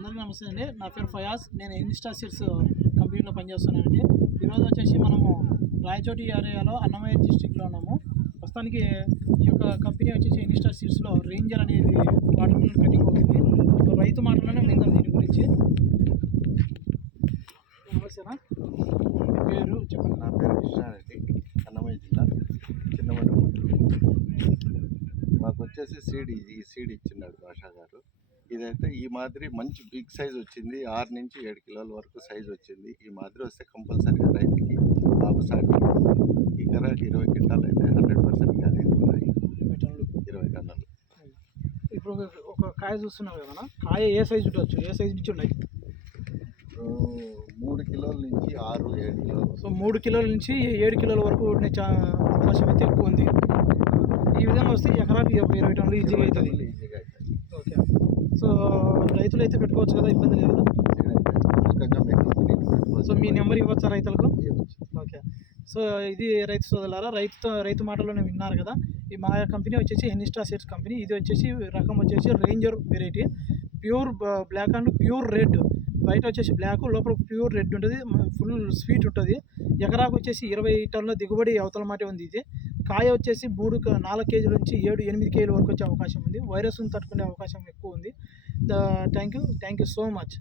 అందరికీ నమస్తే అండి. నా పేరు ఫయాజ్. నేను ఇన్స్టా సీడ్స్ కంపెనీలో పనిచేస్తున్నానండి. ఈరోజు వచ్చేసి మనము రాయచోటి ఏరియాలో అన్నమయ్య డిస్ట్రిక్ట్లో ఉన్నాము. ప్రస్తుతానికి ఈ యొక్క కంపెనీ వచ్చేసి ఇన్స్టా సీడ్స్లో రేంజర్ అనేది వాటర్ మిలన్ కటింగ్ అవుతుంది. సో రైతు మాటలోనే విందాం దీని గురించి. నమస్తేనా, పేరు చెప్పండి. నా పేరు కృష్ణారెడ్డి, అన్నమయ్య జిల్లా చిన్నమండపం. మాకు వచ్చేసి ఈ సీడ్ ఇచ్చిన్నాడు భాషా గారు. ఇదైతే ఈ మాదిరి మంచి బిగ్ సైజ్ వచ్చింది. 6 నుంచి 7 కిలోల వరకు సైజ్ వచ్చింది. ఈ మాదిరి వస్తే కంపల్సరీగా రైతుకి లాభసాటి. ఎకరాకి 20 క్వింటాలు అయితే 100% కానీ ఉన్నాయి. 20 టన్నులు. ఇప్పుడు ఒక కాయ చూస్తున్నాం కదా, కాయ ఏ సైజు ఉండొచ్చు, ఏ సైజు నుంచి ఉన్నాయి? 3 కిలోల నుంచి 6, 7 కిలోలు. సో 3 కిలోల నుంచి 7 కిలోల వరకు ఉండే అవకాశం అయితే ఎక్కువ ఉంది. ఈ విధంగా వస్తే ఎకరాకి 20 టన్నులు ఈజీగా అవుతుంది. ఓకే, సో రైతులు అయితే పెట్టుకోవచ్చు కదా, ఇబ్బంది లేదు కదా? సో మీ నెంబర్ ఇవ్వచ్చా రైతులకు? ఓకే, సో ఇది రైతు సోదరులారా, రైతు మాటలోనే విన్నారు కదా. ఈ మా కంపెనీ వచ్చేసి ఇన్స్టా సీడ్స్ కంపెనీ. ఇది వచ్చేసి రకం వచ్చేసి ranger variety, pure black and pure red. బయట వచ్చేసి బ్లాక్, లోపల ప్యూర్ రెడ్ ఉంటుంది, ఫుల్ స్వీట్ ఉంటుంది. ఎకరాకు వచ్చేసి 20 టన్నుల దిగుబడి అవతల మాట ఉంది. ఇది కాయ వచ్చేసి 4 కేజీల నుంచి 7-8 కేజీల వరకు వచ్చే అవకాశం ఉంది. వైరస్ను తట్టుకునే అవకాశం ఎక్కువ ఉంది. Thank you so much.